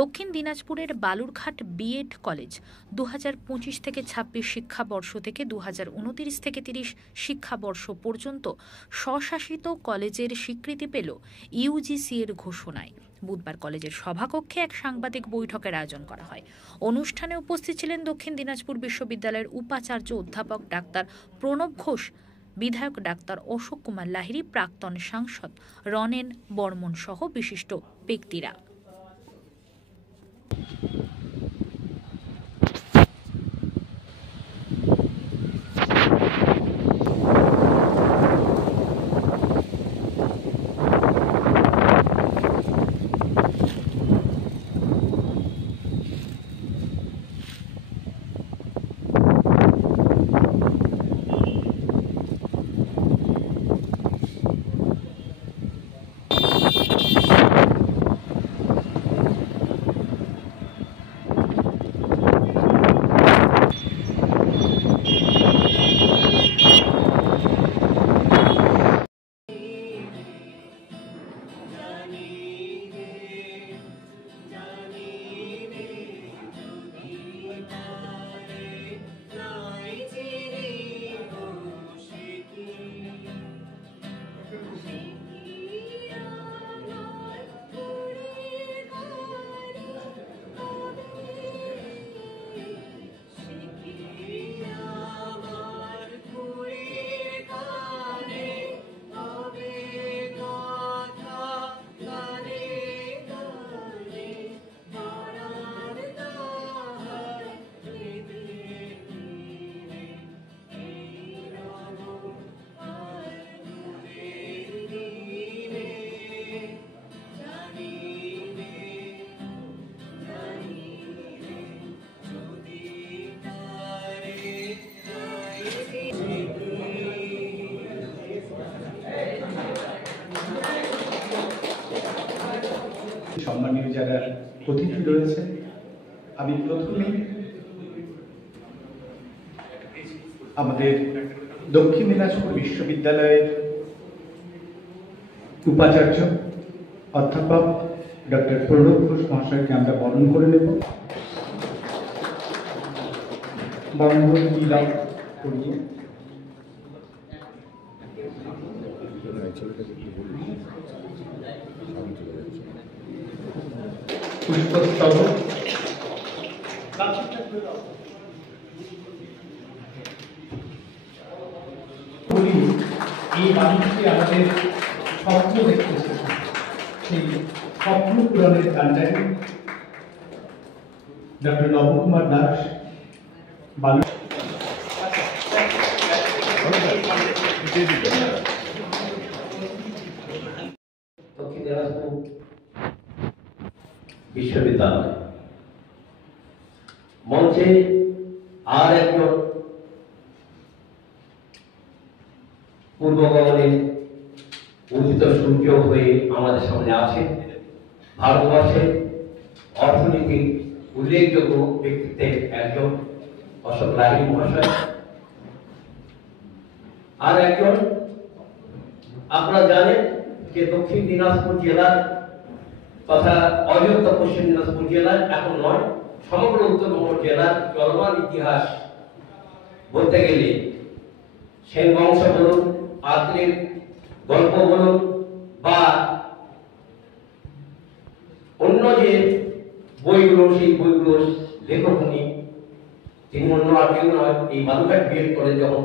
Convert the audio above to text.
দক্ষিণ দিনাজপুরের Balurghat B Ed college 2025 থেকে 26 শিক্ষাবর্ষ থেকে 2029 থেকে 30 শিক্ষাবর্ষ পর্যন্ত স্বশাসিত কলেজের স্বীকৃতি পেল ইউজিসি এর ঘোষণায়। বুধবার কলেজের সভাকক্ষে এক সাংবাদিক বৈঠকের আয়োজন করা হয়। অনুষ্ঠানে উপস্থিত ছিলেন দক্ষিণ দিনাজপুর বিশ্ববিদ্যালয়ের উপাচার্য অধ্যাপক ডাক্তার প্রণব ঘোষ, বিধায়ক ডাক্তার অশোক কুমার লাহিড়ী, প্রাক্তন সাংসদ রনেন বর্মন সহ বিশিষ্ট ব্যক্তিরা। সম্মানীয় যারা অতিথি রয়েছে, আমি প্রথমে আমাদের দক্ষিণ দিনাজপুর বিশ্ববিদ্যালয়ের উপাচার্য অধ্যাপক ডক্টর প্রণব ঘোষ মহাশয়কে আমরা বরণ করে নেব। বরণ করে নিলাম করিয়ে পুষ্পস্তবক এই মানুষটি আমাদের স্বপ্ন দেখতেছে, সেই স্বপ্ন পূরণের কাণ্ডারি ডক্টর নবকুমার দাস বালু দক্ষিণ দিনাজপুর বিশ্ববিদ্যালয় মঞ্চে আর একজন পূর্বগমনে উদিত সূর্য হয়ে আমাদের সামনে আছেন। ভারতবর্ষের অর্থনীতির উল্লেখযোগ্য ব্যক্তিত্বের একজন অশোক লাহিড়ী মহাশয়, আর একজন আপনারা জানেন যে দক্ষিণ দিনাজপুর জেলার তথা অযোধ্যা পশ্চিম দিনাজপুর জেলার এখন নয়, সমগ্র উত্তরবঙ্গ জেলার চলমান ইতিহাস বলতে গেলে সেন বংশ বলুন, আত্রের গল্প বলুন বা অন্য যে বইগুলো, সেই বইগুলো লেখক উনি, তিনি অন্য আর কেউ নয়, এই বালুরঘাট বিএড কলেজ যখন